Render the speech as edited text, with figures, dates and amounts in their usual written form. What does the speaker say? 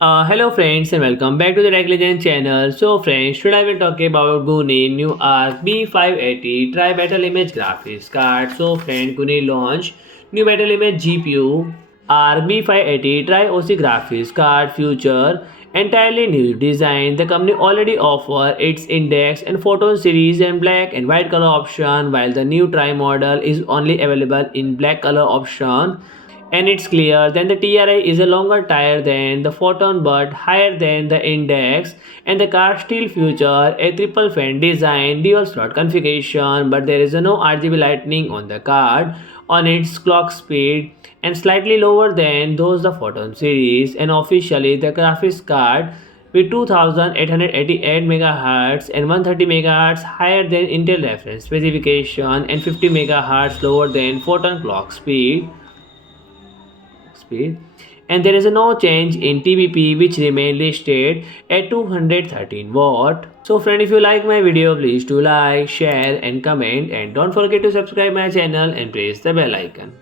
Hello friends and welcome back to the Tech Legend channel. So friends, today I will talk about Gunnir new Arc B580 TRI Battlemage graphics card. So friend, Gunnir launched new Battlemage GPU Arc B580 TRI OC graphics card feature entirely new design. The company already offer its Index and Photon series and black and white color option, while the new TRI model is only available in black color option, and it's clear then the TRI is a longer tire than the Photon but higher than the Index, and the car still feature a triple fan design, dual slot configuration, but there is no RGB lighting on the card on its clock speed and slightly lower than those the Photon series, and officially the graphics card with 2888 MHz and 130 MHz higher than Intel reference specification and 50 MHz lower than Photon clock speed, and there is no change in TBP which remain listed at 213 watt. So friend, if you like my video, please do like, share and comment, and don't forget to subscribe my channel and press the bell icon.